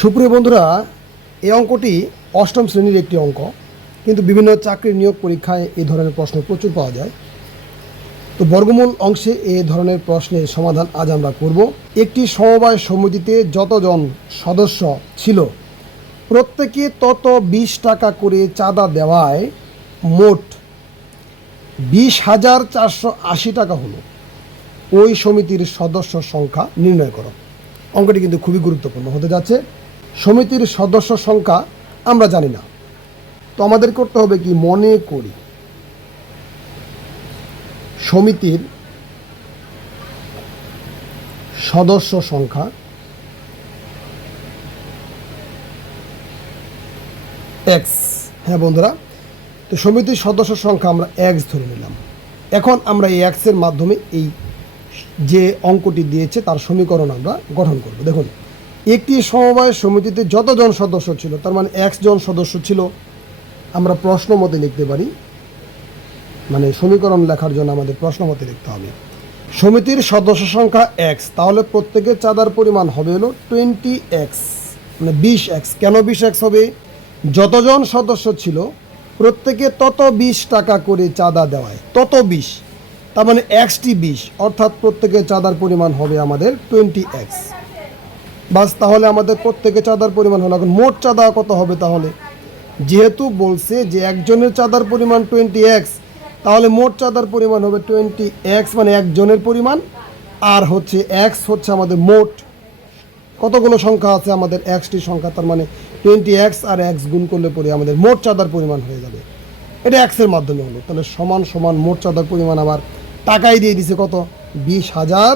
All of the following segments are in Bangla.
সুপ্রিয় বন্ধুরা, এই অঙ্কটি অষ্টম শ্রেণির একটি অঙ্ক, কিন্তু বিভিন্ন চাকরির নিয়োগ পরীক্ষায় এই ধরনের প্রশ্ন প্রচুর পাওয়া যায়। তো বর্গমূল অংশে এ ধরনের প্রশ্নের সমাধান আজ আমরা করব। একটি সমবায় সমিতিতে যতজন সদস্য ছিল, প্রত্যেকে তত বিশ টাকা করে চাঁদা দেওয়ায় মোট বিশ হাজার চারশো আশি টাকা হলো। ওই সমিতির সদস্য সংখ্যা নির্ণয় করো। অঙ্কটি কিন্তু খুবই গুরুত্বপূর্ণ হতে যাচ্ছে। সমিতির সদস্য সংখ্যা আমরা জানি না। তো আমাদের করতে হবে কি? মনে করি। সমিতির সদস্য সংখ্যা এক্স হ্যাঁ বন্ধুরা, তো সমিতির সদস্য সংখ্যা আমরা এক্স ধরে নিলাম। এখন আমরা এই এক্সের মাধ্যমে এই যে অঙ্কটি দিয়েছে তার সমীকরণ আমরা গঠন করব। দেখুন একটি সমবায় সমিতিতে যতজন সদস্য ছিল, তার মানে এক্স জন সদস্য ছিল, আমরা প্রশ্ন মতে লিখতে পারি। মানে সমীকরণ লেখার জন্য আমাদের প্রশ্ন মতে লিখতে হবে। সমিতির সদস্য সংখ্যা এক্স তাহলে প্রত্যেকের চাঁদার পরিমাণ হবে হলো টোয়েন্টি এক্স মানে বিশ এক্স। কেন বিশ এক্স হবে? যতজন সদস্য ছিল, প্রত্যেকে তত বিশ টাকা করে চাঁদা দেওয়ায়। তত বিশ, তার মানে এক্সটি বিশ, অর্থাৎ প্রত্যেকের চাঁদার পরিমাণ হবে আমাদের টোয়েন্টি এক্স। বাস তাহলে আমাদের প্রত্যেকে চাঁদার পরিমাণ হলো। এখন মোট চাঁদা কত হবে তাহলে? যেহেতু বলছে যে একজনের চাঁদার পরিমাণ টোয়েন্টি এক্স তাহলে মোট চাঁদার পরিমাণ হবে টোয়েন্টি এক্স মানে একজনের পরিমাণ, আর হচ্ছে এক্স হচ্ছে আমাদের মোট। কতগুলো সংখ্যা আছে আমাদের এক্সটি সংখ্যা? তার মানে টোয়েন্টি এক্স আর এক্স গুণ করলে পরে আমাদের মোট চাঁদার পরিমাণ হয়ে যাবে। এটা এক্সের মাধ্যমে হলো। তাহলে সমান সমান মোট চাঁদার পরিমাণ আবার টাকাই দিয়ে দিছে কত? বিশ হাজার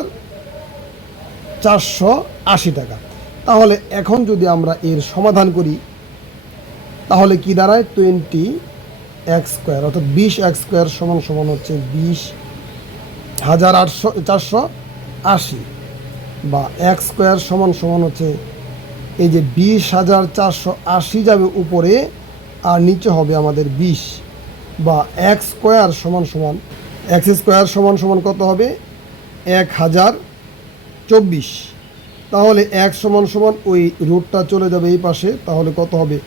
চারশো আশি টাকা। তাহলে এখন যদি আমরা এর সমাধান করি, তাহলে কি দাঁড়ায়? টোয়েন্টি এক্স স্কোয়ার অর্থাৎ বিশ এক্স স্কোয়ার সমান সমান হচ্ছে বিশ হাজার আটশো, চারশো আশি বা এক স্কোয়ার সমান সমান হচ্ছে এই যে বিশ হাজার চারশো আশি যাবে উপরে আর নিচে হবে আমাদের বিশ বা এক স্কোয়ার সমান সমান এক্স স্কোয়ার সমান সমান কত হবে? এক হাজার চব্বিশ। তাহলে এক সমান সমান ওই রুটটা চলে যাবে এই পাশে, তাহলে কত হবে?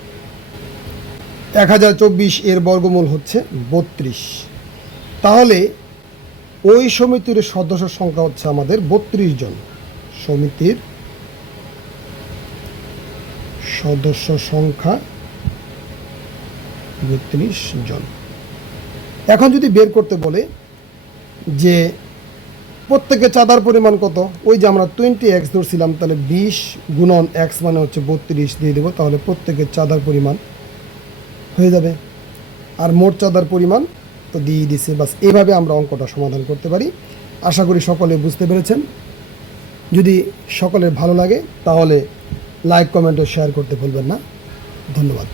এক হাজার চব্বিশ এর বর্গমূল হচ্ছে বত্রিশ। তাহলে ওই সমিতির সদস্য সংখ্যা হচ্ছে আমাদের বত্রিশ জন। সমিতির সদস্য সংখ্যা বত্রিশ জন। এখন যদি বের করতে বলে যে প্রত্যেকে চাঁদার পরিমাণ কত? ওই যে আমরা টোয়েন্টি এক্স ধরছিলাম, তাহলে বিশ গুণন এক্স মানে হচ্ছে বত্রিশ দিয়ে দেবো, তাহলে প্রত্যেকের চাঁদার পরিমাণ হয়ে যাবে। আর মোট চাঁদার পরিমাণ তো দিয়ে দিছে বাস এভাবে আমরা অঙ্কটা সমাধান করতে পারি। আশা করি সকলে বুঝতে পেরেছেন। যদি সকলের ভালো লাগে, তাহলে লাইক কমেন্ট ও শেয়ার করতে ভুলবেন না। ধন্যবাদ।